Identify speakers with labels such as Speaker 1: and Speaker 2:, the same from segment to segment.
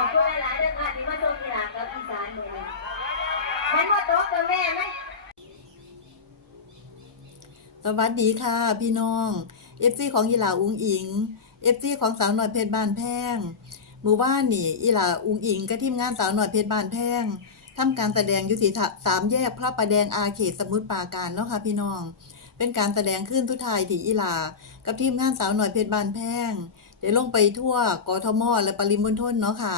Speaker 1: อบคุณหลายๆเด้อค่ะที่มาชมกีฬากับอีสานมื้อนี้มันบ่ตกกับแม่มัน
Speaker 2: สวัสดีค่ะ พี่น้องเอฟซีของอีหลาอุงอิงเอฟซีของสาวหน่อยเพชรบ้านแพงหมู่บ้านนี่อีหลาอุงอิงกับทีมงานสาวหน่อยเพชรบ้านแพงทำการแสดงอยุติสามแยกพระประแดงอาเขตสมุทรปราการเนาะค่ะพี่น้อง เป็นการแสดงขึ้นทุไทายที่อีหลา กับทีมงานสาวหน่อยเพชรบ้านแพง ได้ลงไปทั่วกทมและปริมณฑลเนาะค่ะ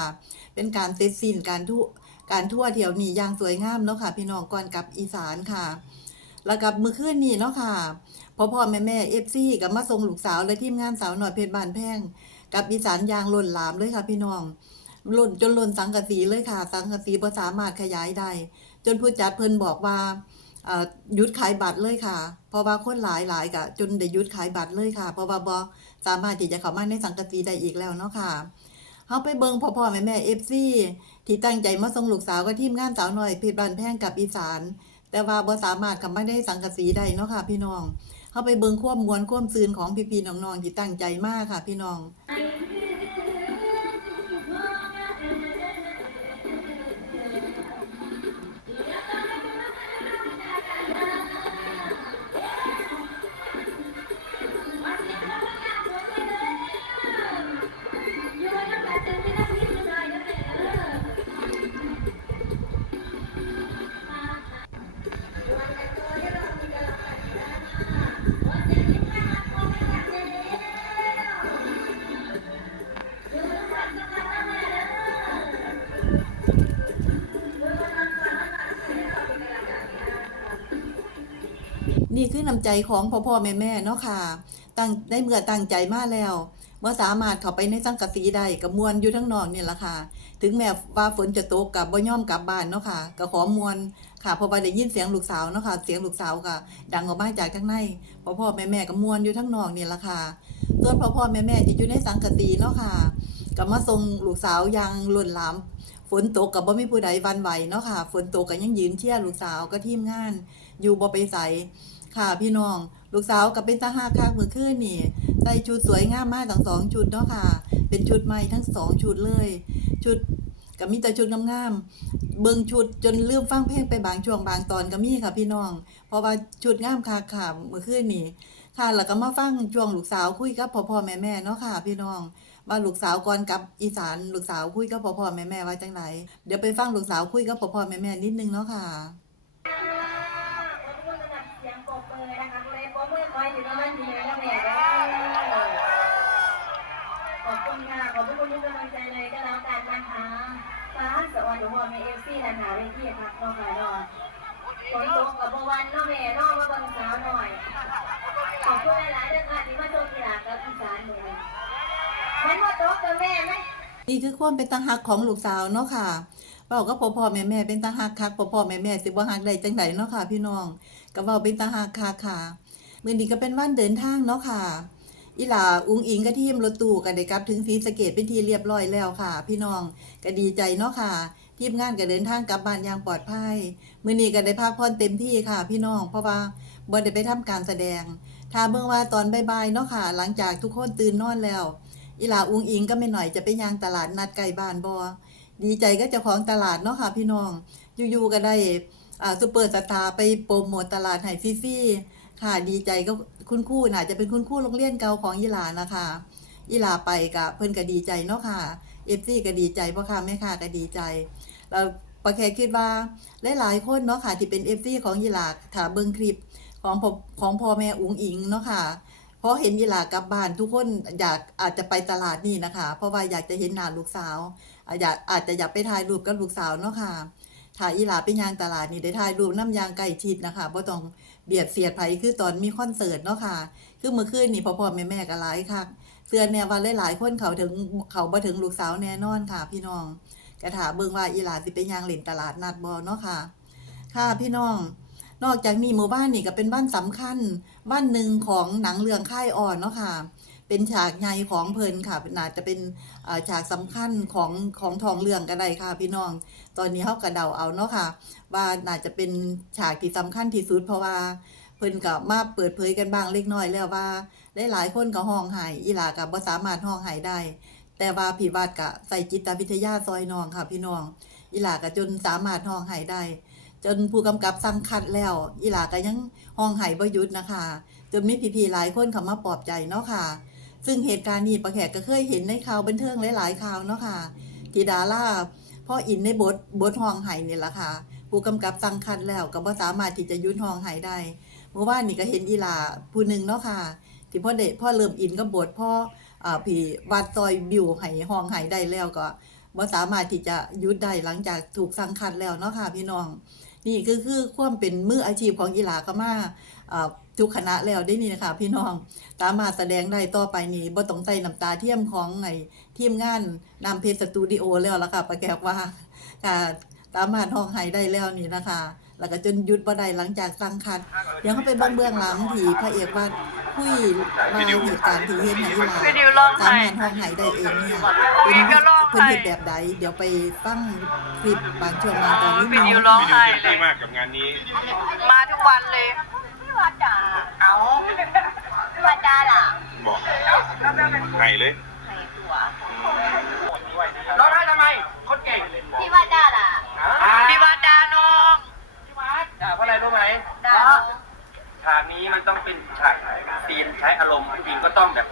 Speaker 2: เป็นการเซตสิ้นการทั่วการทั่วเที่ยวนี้อย่างสวยงามเนาะค่ะ พี่น้องก่อนกับอีสานค่ะ แล้วกับมือคืนนี้เนาะค่ะพ่อพ่อแม่แม่เอฟซีกับมาส่งลูกสาวและทีมงานสาวหน่อยเพชรบานแพงกับอีสานยางหล่นหลามเลยค่ะ พี่น้องหล่นจนหล่นสังกะสีเลยค่ะ สังกะสีบ่สามารถขยายได้จนผู้จัดเพิ่นบอกว่า ยุดขายบัตรเลยค่ะ เพราะว่าคนหลายหลายๆกะจนได้หยุดขายบัตรเลยค่ะ เพราะว่าบ่สามารถที่จะเข้ามาในสังกะสีได้อีกแล้วเนาะค่ะเฮาไปเบิ่งพ่อพ่อแม่แม่เอฟซีที่ตั้งใจมาส่งลูกสาวกับทีมงานสาวหน่อยเพชรบานแพงกับอีสาน แต่ว่าบ่สามารถเข้ามาในสังกะสีได้เนาะค่ะ พี่น้องเข้าไปเบิ่งความวลความซืนของพี่ๆน้องๆที่ตั้งใจมากค่ะ พี่น้อง นี่คือน้ำใจของพ่อพ่อแม่แม่ๆเนาะค่ะ ตั้งได้เมื่อตั้งใจมาแล้วว่าสามารถเข้าไปในสังกสีได้กับมวลอยู่ทั้งนอกเนี่ยละค่ะ ถึงแม้ว่าฝนจะตกกับบ่ย่อมกลับบ้านเนาะค่ะก็ขอมวลค่ะพราะว่าได้ยินเสียงลูกสาวเนาะค่ะ เสียงลูกสาวก็ดังออกมาจากข้างในพ่อพ่อแม่แม่ก็มวลอยู่ทั้งนอกเนี่ยละค่ะส่วนพ่อพ่อแม่แม่ที่อยู่ในสังกสีเนาะค่ะก็มาส่งลูกสาวย่างล้นหลามฝนตกกับบ่มีผู้ใดวันไหวเนาะค่ะ ฝนตกก็ยังยืนเชียร์ลูกสาวก็ทีมงาน อยู่บ่ไปไส ค่ะพี่น้อง ลูกสาวกับเป็นตาหากคักมือคืนนี่ใส่ชุดสวยงามมากทั้งสองชุดเนาะค่ะ เป็นชุดใหม่ทั้งสองชุดเลย ชุดกับมีแต่ชุดงามๆ เบิ่งชุดจนลืมฟังเพลงไปบางช่วงบางตอนก็มีค่ะพี่น้อง เพราะว่าชุดงามคักค่ะมือคืนนี่ค่ะแล้วก็มาฟังช่วงลูกสาวคุยกับพ่อพ่อแม่แม่เนาะค่ะ พี่น้องว่าลูกสาวก่อนกับอีสานลูกสาวคุยกับพ่อพ่อแม่แม่ว่าจังไดเดี๋ยวไปฟังลูกสาวคุยกับพ่อพ่อแม่แม่นิดนึงเนาะค่ะ
Speaker 1: ขอบคุณสำหรับเสียงปรบมือนะคะคุณเอฟปรบมื อคอยอยู่ในบ้านดีเลยนะแม่เด้ขอบคุณค่ะขอบคุณทุกกำลังใจเลยก็แล้วกันนะคะฟ้าสวัสดีพ่อแม่เอฟซีนะคะเวทีพักน้องหน่อยเนาะฝนตกกับวันเนาะแม่เนาะมาบังสาวหน่อยขอบคุณหลายๆเด้อค่ะที่มาชมกีฬากับอีสานมื้อนี้มันบ่ตกกับแม่มัน
Speaker 2: นี่คือความเป็นตาหักของลูกสาวเนาะค่ะเว้าก็พ่อพ่อแม่แม่เป็นตาหักคักพ่อพ่อแม่แม่สิบ่ฮักได้จังไดเนาะค่ะ พี่น้องก็เว้าเป็นตาหักคักค่ะ มื้อนี้ก็เป็นวันเดินทางเนาะค่ะอีหลาอุงอิงกับทีมรถตู้ก็ได้กลับ ถึงศรีสเกษเป็นที่เรียบร้อยแล้วค่ะ พี่น้องก็ดีใจเนาะค่ะ ทีมงานก็เดินทางกลับบ้านอย่างปลอดภัยมื้อนี้ก็ได้พักผ่อนเต็มที่ค่ะ พี่น้องเพราะว่าบ่ได้ไปทำการแสดง ถ้าเบิ่งว่าตอนบ่ายๆเนาะค่ะ หลังจากทุกคนตื่นนอนแล้วอีหลาอุงอิงก็ไม่หน่อยจะไปย่างตลาดนัดไก่บ้านบอดีใจก็เจ้าของตลาดเนาะค่ะ พี่น้องอยู่ๆก็ได้อ่าซูเปอร์สตาร์ไปโปรโมตตลาดให้ฟรีๆ ค่ะดีใจก็คุณครูน่าจะเป็นคุณครูโรงเรียนเก่าของอีหลานะคะอีหลาไปกับเพิ่นก็ดีใจเนาะค่ะเอฟซีก็ดีใจพ่อค้าแม่ค้าก็ดีใจแล้วปะแคคิดว่าหลายๆคนเนาะค่ะที่เป็นเอฟซีของอีหลาถ้าเบิ่งคลิปของพ่อของพ่อแม่อุงอิงเนาะค่ะเพราะเห็นยีหลากลับบ้านทุกคนอยากอาจจะไปตลาดนี่นะคะ เพราะว่าอยากจะเห็นหน้าลูกสาว อาจจะอาจจะอยากไปถ่ายรูปกับลูกสาวเนาะค่ะ ถ่ายอีหลาไปยางตลาดนี่ได้ถ่ายรูปน้ำยางใกล้ชิดนะคะเพราะต้องเบียดเสียดไผคือตอนมีคอนเสิร์ตเนาะค่ะ คือเมื่อคืนนี่พ่อพ่อแม่แม่ก็หลายค่ะเตือนแน่ว่าหลายๆคนเขาถึงเขาบ่ถึงลูกสาวแน่นอนค่ะ พี่น้องกระถาเบิ่งว่าอีหลาสิไปยางเล่นตลาดนัดบ่เนาะค่ะ ค่ะพี่น้อง นอกจากนี้หมู่บ้านนี่ก็เป็นบ้านสำคัญบ้านหนึ่งของหนังเรื่องค่ายอ่อนเนาะค่ะ เป็นฉากใหญ่ของเพลินค่ะน่าจะเป็นฉากสำคัญของของทองเรื่องก็ได้ค่ะ พี่น้อง ตอนนี้เขากระเดาเอาเนาะค่ะ ว่าน่าจะเป็นฉากที่สำคัญที่สุดเพราะว่าเพิ่นก็มาเปิดเผยกันบ้างเล็กน้อยแล้วว่าหลายๆคนก็ห้องไห้อีหลาก็บ่สามารถห้องไห้ได้ แต่ว่าพี่วาดก็ใส่จิตวิทยาซอยน้องค่ะ พี่น้องอีหลาก็จนสามารถห้องไห้ได้ จนผู้กำกับสั่งคัดแล้วอีหลาก็ยังห้องไห้บ่หยุดนะคะ จนมีพี่ๆหลายคนเขามาปลอบใจเนาะค่ะ ซึ่งเหตุการณ์นี้ประแขกก็เคยเห็นในข่าวบันเทิงหลายๆข่าวเนาะค่ะที่ดาราพ่ออินในบทบทห้องไห้นี่แหละค่ะ ผู้กำกับสั่งคัดแล้วก็บ่สามารถที่จะยุดห้องไห้ได้เมื่อวานนี่ก็เห็นอีลาผู้หนึ่งเนาะค่ะ ที่พ่อเด็พ่อเริ่มอินกับทพ่ออ่าพี่วัดซอยบิวไห้ห้องไห้ได้แล้วก็บ่สามารถที่จะยุดได้หลังจากถูกสั่งคัดแล้วเนาะค่ะพี่น้อง นี่คือคือความเป็นมืออาชีพของอีหลาก็มาอ่า ทุกคณะแล้วได้นี่นะคะพี่น้องสามารถแสดงได้ต่อไปนี่บ่ต้องใส่น้ำตาเทียมของไอ้ทีมงานนำเพชรสตูดิโอแล้วล่ะค่ะประแกกว่าค่ะสามารถห้องไห้ได้แล้วนี่นะคะ แล้วก็จนหยุดบ่ได้หลังจากสั่งคัดเดี๋ยวเขาไปเบื้องเบื้องหลังที่พระเอกว่าคุยว่าเหตุการณ์ที่เห็นให้อีหลา
Speaker 3: วิดีโอร้อง
Speaker 2: สา
Speaker 3: ไห้
Speaker 2: มารถห้องไห้ได้เองเนี่ยเป็น
Speaker 3: วิดีโอร้องไห้
Speaker 2: เพิ่นเฮ็ดแบบใดเดี๋ยวไปฟังคลิปบางช่วงบางตอนนิด
Speaker 3: วิ
Speaker 2: นึง
Speaker 3: ดีโอร้อง
Speaker 4: พี่ดิว
Speaker 3: ไห้
Speaker 4: เต็ม
Speaker 3: เล
Speaker 4: ที่
Speaker 3: ย
Speaker 4: มากกับงานนี้
Speaker 3: มาทุกวันเลย
Speaker 1: พี่วัดจ๋าาพี่วัดจ๋าล่ะ
Speaker 4: บอกไห้เลย
Speaker 1: ให้ตัว
Speaker 5: ร้องไห้ทำไม คนเก่ง
Speaker 1: พี่วัดจ๋าล่ะ
Speaker 3: พี่วาดาน้อง
Speaker 5: พี่วัดอ่าเพราะอะไรรู้ไหม
Speaker 1: ดา
Speaker 5: ฉากนี้มันต้องเป็นฉากซีนใช้อารมณ์ผู้หญิงก็ต้องแบบ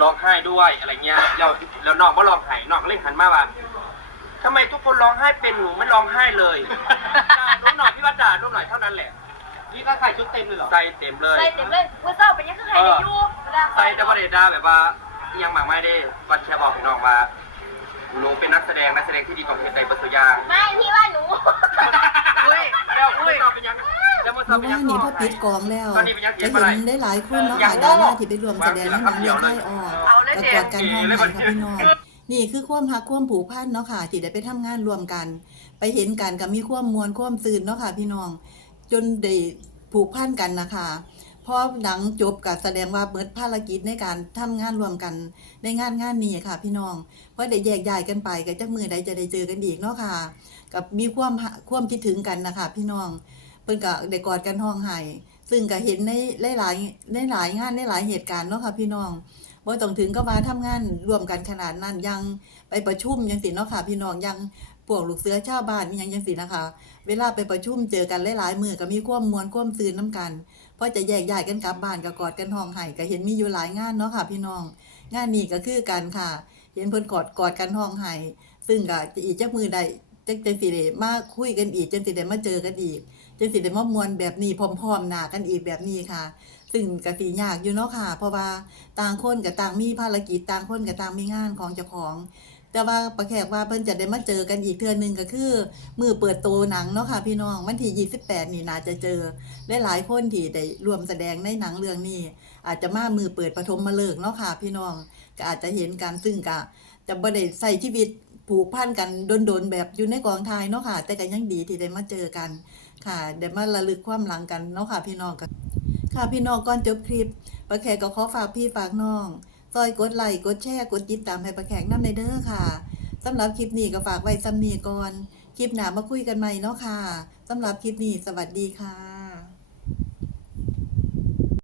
Speaker 5: ร้องไห้ด้วยอะไรเงี้ยแล้วแล้วน้องก็ร้องไห้น้องก็เลยหันมาว่าทำไมทุกคนร้องไห้เป็นหนูไม่ร้องไห้เลยด่าหนุ่มหน่อยพี่วัดด่าหนุ่มหน่อยเท่านั้นแหละ พี่ก็ใส่ชุดเต็มเลยเหรอ ใส่เต็มเลย
Speaker 1: ใส่เต็มเลยกูเศร้าเป็นยังไงให้ได้อยู่
Speaker 5: ใส่แต่ว่าเดดาแบบว่ายังหมากไม่ได้วัดแค่บอกพี่น้องว่าหนูเป็นนักแสดงนักแสดงที่ดีต่อเหตุใดประสุยาง
Speaker 1: ไม่พี่ว่าหนู
Speaker 3: อุ้ย
Speaker 5: แล้วอุ้ยเป็นยังแล้วมัน
Speaker 2: เมื่อ
Speaker 5: เป็น
Speaker 2: วา
Speaker 5: ยั
Speaker 2: น
Speaker 5: ง
Speaker 2: นี้พอปิดกองแล้ว
Speaker 5: ตอนนี้เป็นยังเขี
Speaker 2: จะ
Speaker 5: ยนอะไร
Speaker 2: เห็นได้หลายคนเนาะค่ะดาราที่ไปร่วมแสดงในหนังเรื่องไทยออก
Speaker 3: เอาเลย
Speaker 2: ก็
Speaker 3: เด็
Speaker 2: กอกดกันห้องไห้ค่ะพี่น้องนี่คือความฮักความผูกพันเนาะค่ะที่ได้ไปทำงานรวมกัน ไปเห็นกันก็มีความมวลความซื่นเนาะค่ะพี่น้อง จนได้ผูกพันกันนะคะพอหนังจบก็แสดงว่าเบิดภารกิจในการทำงานรวมกันในงานงานนี้ค่ะ พี่น้องเพราะได้แยกย้ายกันไปก็จักมือใดจะได้เจอกันอีกเนาะค่ะ กับมีความความคิดถึงกันนะคะ พี่น้องเพิ่นก็ได้กอดกันห้องไห้ซึ่งก็เห็นในหลายในหลายงานในหลายเหตุการณ์เนาะค่ะ พี่น้องบ่าต้องถึงก็ว่าทำงานร่วมกันขนาดนั้นยังไปประชุมยังสิเนาะค่ะ พี่น้องยัง พวกลูกเสือชาวบ้านยังยังสินะคะ เวลาไปประชุมเจอกันหลายๆมือก็มีความมวลความซื่นน้กันพอจะแยกย้ายกันกลับบ้านก็กอดกันห้องไห้ก็เห็นมีอยู่หลายงานเนาะค่ะ พี่น้อง งานนี้ก็คือกันค่ะ เห็นเพิ่นกอดกอดกันห้องไห้ซึ่งก็อีกจักมือใดจังจังสิได้มาคุยกันอีกจังสิได้มาเจอกันอีกจังสิได้มามวนแบบนี้พร้อมๆหน้ากันอีกแบบนี้ค่ะ ซึ่งก็สิยากอยู่เนาะค่ะ เพราะว่าต่างคนก็ต่างมีภารกิจต่างคนก็ต่างมีงานของเจ้าของ แต่ว่าประแขกว่าเพิ่นจะได้มาเจอกันอีกเทื่อหนึงก็คือมือเปิดโตหนังเนาะค่ะพี่น้องวันที่28 นี่น่าจะเจอหลายคนที่ได้ร่วมแสดงในหนังเรื่องนี้ อาจจะมามือเปิดปฐมฤกษ์เนาะค่ะพี่น้องก็อาจจะเห็นกันซึ่งก็จะบ่ได้ใส่ชีวิตผูกพันกันโดนๆแบบอยู่ในกองถ่ายเนาะค่ะ แต่ก็ยังดีที่ได้มาเจอกันค่ะได้มาระลึกความหลังกันเนาะค่ะพี่น้องกันค่ะพี่น้องก่อนจบคลิปป้าแขกก็ขอฝากพี่ฝากน้อง ซอยกดไลค์กดแชร์กดติดตามให้ประแขกน้ำในเด้อค่ะสำหรับคลิปนี้ก็ฝากไว้ซ้ำนี้ก่อน คลิปหน้ามาคุยกันใหม่เนาะค่ะสำหรับคลิปนี้สวัสดีค่ะ